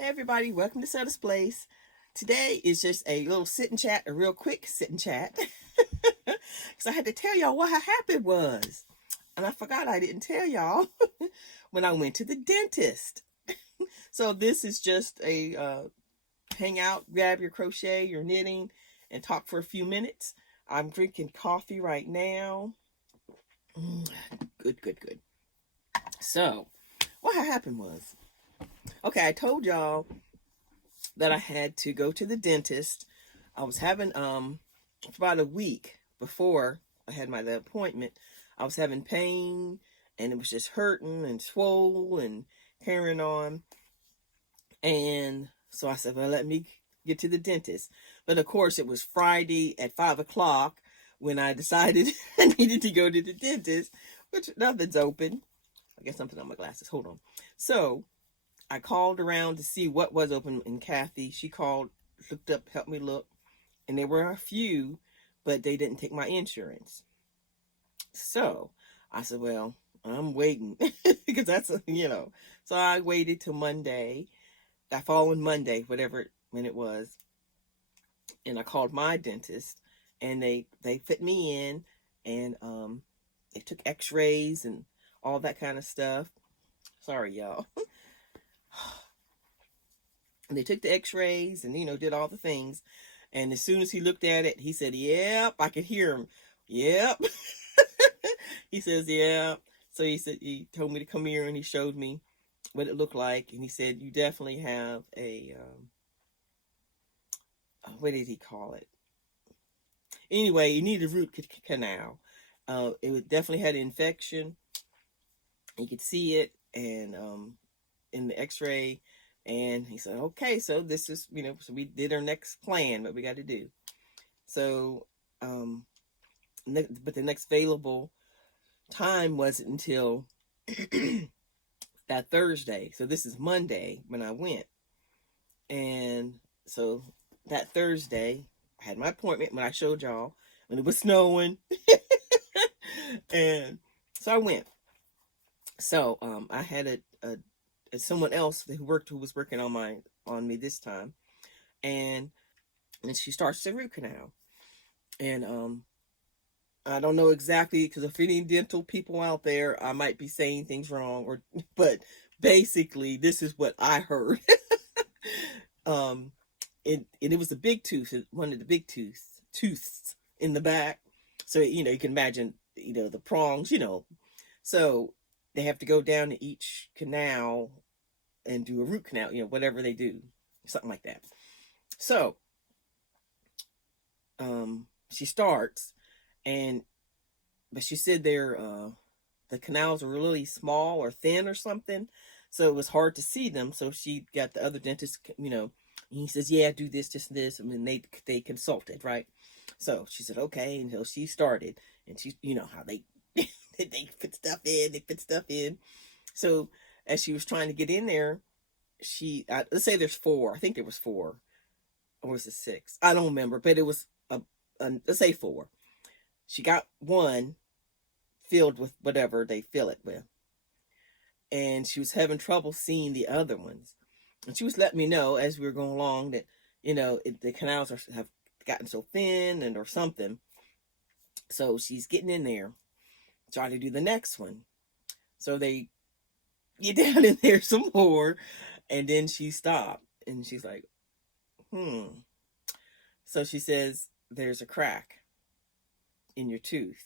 Hey everybody, welcome to Setta'S Place. Today is just a little sit and chat, a real quick sit and chat. Because I had to tell y'all what happened was. And I forgot I didn't tell y'all when I went to the dentist. So this is just a hang out, grab your crochet, your knitting, and talk for a few minutes. I'm drinking coffee right now. Good. So, what happened was, okay, I told y'all that I had to go to the dentist. I was having about a week before I had my appointment, I was having pain and it was just hurting and swollen and carrying on. And so I said, well, let me get to the dentist. But of course, it was Friday at 5 o'clock when I decided I needed to go to the dentist, which nothing's open. I guess something on my glasses. Hold on. So I called around to see what was open, and Kathy, she called, looked up, helped me look, and there were a few, but they didn't take my insurance. So I said, well, I'm waiting because that's, so I waited till Monday, that following Monday, when it was, and I called my dentist, and they fit me in, and they took x-rays and all that kind of stuff. Sorry, y'all. And they took the x-rays and, did all the things. And as soon as he looked at it, he said, yep, I could hear him. Yep. He says, yeah. So he told me to come here and he showed me what it looked like. And he said, you definitely have a, what did he call it? Anyway, you need a root canal. It definitely had an infection. You could see it and in the x-ray. And he said, okay, so this is, so we did our next plan, what we got to do. So, but the next available time wasn't until that Thursday. So this is Monday when I went. And so that Thursday, I had my appointment when I showed y'all when it was snowing. And so I went. So I had someone else who was working on me this time, and she starts the root canal. And I don't know exactly, because if any dental people out there, I might be saying things wrong, but basically this is what I heard. And it was a big tooth, one of the big tooths in the back. So you can imagine the prongs, so they have to go down to each canal and do a root canal, whatever they do, something like that. So she starts, but she said the canals are really small or thin or something, so it was hard to see them. So she got the other dentist, and he says, yeah, do this, and then they consulted, right? So she said, okay, until she started, and she, how they they put stuff in. So as she was trying to get in there, let's say there's 4. I think there was 4, or was it 6? I don't remember, but it was let's say 4. She got one filled with whatever they fill it with, and she was having trouble seeing the other ones. And she was letting me know as we were going along that the canals have gotten so thin or something. So she's getting in there, trying to do the next one. So they get down in there some more, and then she stopped, and she's like, So she says, there's a crack in your tooth.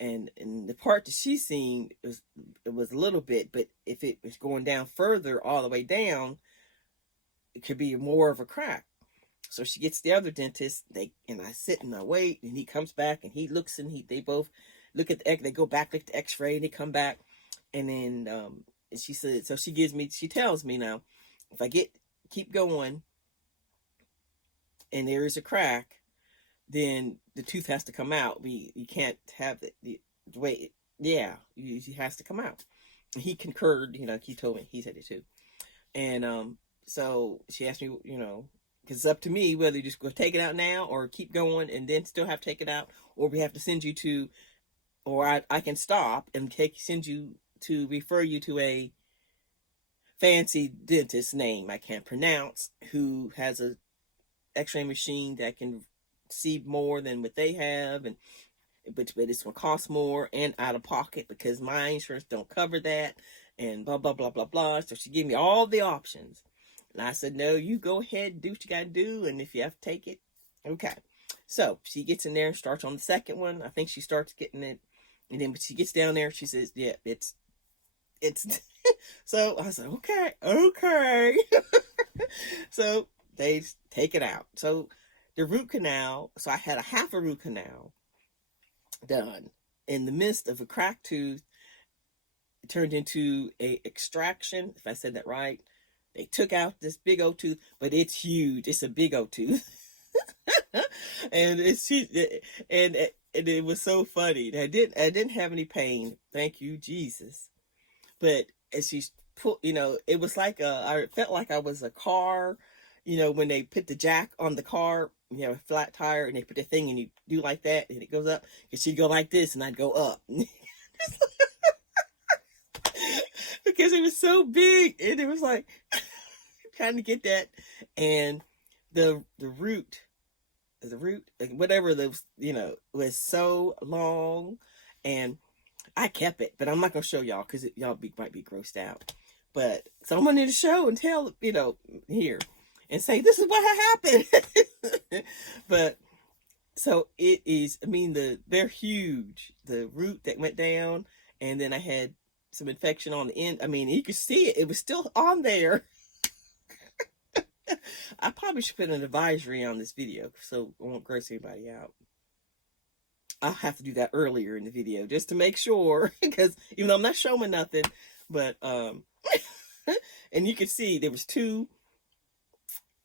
And the part that she's seen, it was a little bit, but if it was going down further, all the way down, it could be more of a crack. So she gets the other dentist, and I sit and I wait, and he comes back, and he looks, and they both look at they go back, look at the x-ray, and they come back. And then she said, so she tells me now, if I keep going and there is a crack, then the tooth has to come out. You can't have the way, yeah, it has to come out. And he concurred, he told me, he said it too. And so she asked me, because it's up to me whether you just go take it out now or keep going and then still have to take it out, or we have to send you to, or I can stop and refer you to a fancy dentist name I can't pronounce, who has a x-ray machine that can see more than what they have, and but it's gonna cost more and out of pocket because my insurance don't cover that, and blah blah blah blah blah. So she gave me all the options, and I said, no, you go ahead and do what you gotta do, and if you have to take it, okay. So she gets in there and starts on the second one. I think she starts getting it, and then when she gets down there, she says, yeah, it's so I said, okay. So they take it out. So the root canal, so I had a half a root canal done. In the midst of a cracked tooth, it turned into a extraction, if I said that right. They took out this big old tooth, but it's huge. It's a big old tooth. And it was so funny. I didn't have any pain. Thank you, Jesus. But as she put, it was like I felt like I was a car, when they put the jack on the car, a flat tire, and they put the thing and you do like that and it goes up. And she'd go like this and I'd go up. Because it was so big, and it was like trying to get that. And the root, whatever was so long, and I kept it, but I'm not gonna show y'all because y'all might be grossed out. But so I'm gonna show and tell, here and say this is what happened. But so it is. I mean, they're huge. The root that went down, and then I had some infection on the end. I mean, you could see it. It was still on there. I probably should put an advisory on this video so I won't gross anybody out. I'll have to do that earlier in the video just to make sure, because even though I'm not showing nothing, but and you can see there was two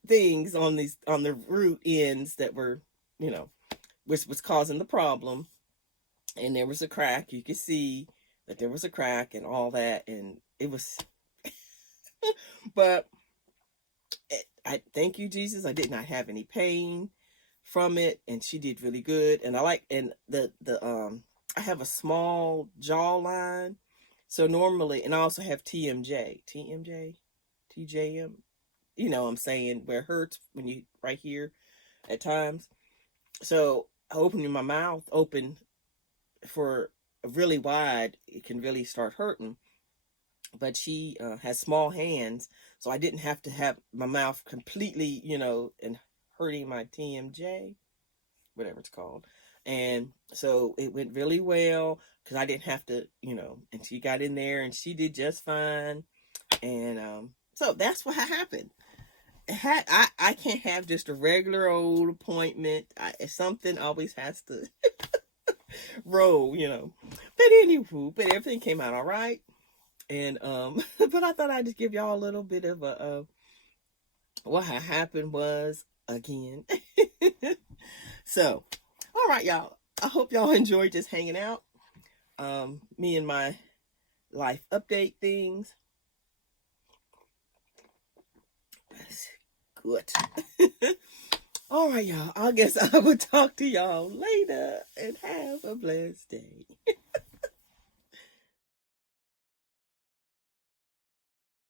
things on the root ends that were, which was causing the problem, and there was a crack. You could see that there was a crack and all that, and it was but I thank you, Jesus, I did not have any pain from it, and she did really good. And I have a small jawline, so normally, and I also have TJM, I'm saying, where it hurts when you right here at times. So opening my mouth open for really wide, it can really start hurting. But she has small hands, so I didn't have to have my mouth completely, and hurting my TMJ, whatever it's called. And so it went really well because I didn't have to, and she got in there and she did just fine. And so that's what happened. I can't have just a regular old appointment. Something always has to roll, But anywho, but everything came out all right. And but I thought I'd just give y'all a little bit of what happened was again. So, all right, y'all. I hope y'all enjoyed just hanging out. Me and my life update things. That's good. All right, y'all. I guess I will talk to y'all later and have a blessed day.